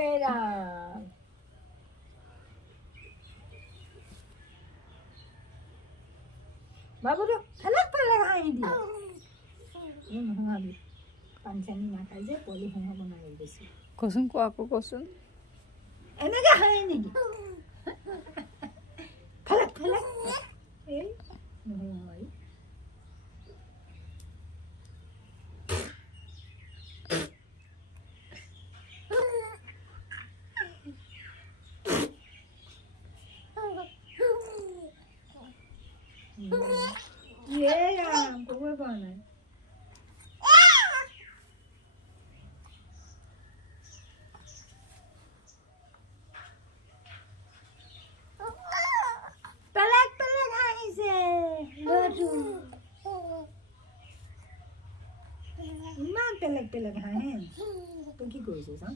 ये राम बाबू रो फलक फलक हाई दिया ये महंगा भी पांचनी ना खाई जे पोली होना बना देसी কচোন কোৱা আকৌ কচোন এনেকে হাই নেকি ফলক ফলক এই নহয় ये राम कोई कौन है पलक पलक हाई से लोटू इमान पलक पलक हाई तो की कोई से सा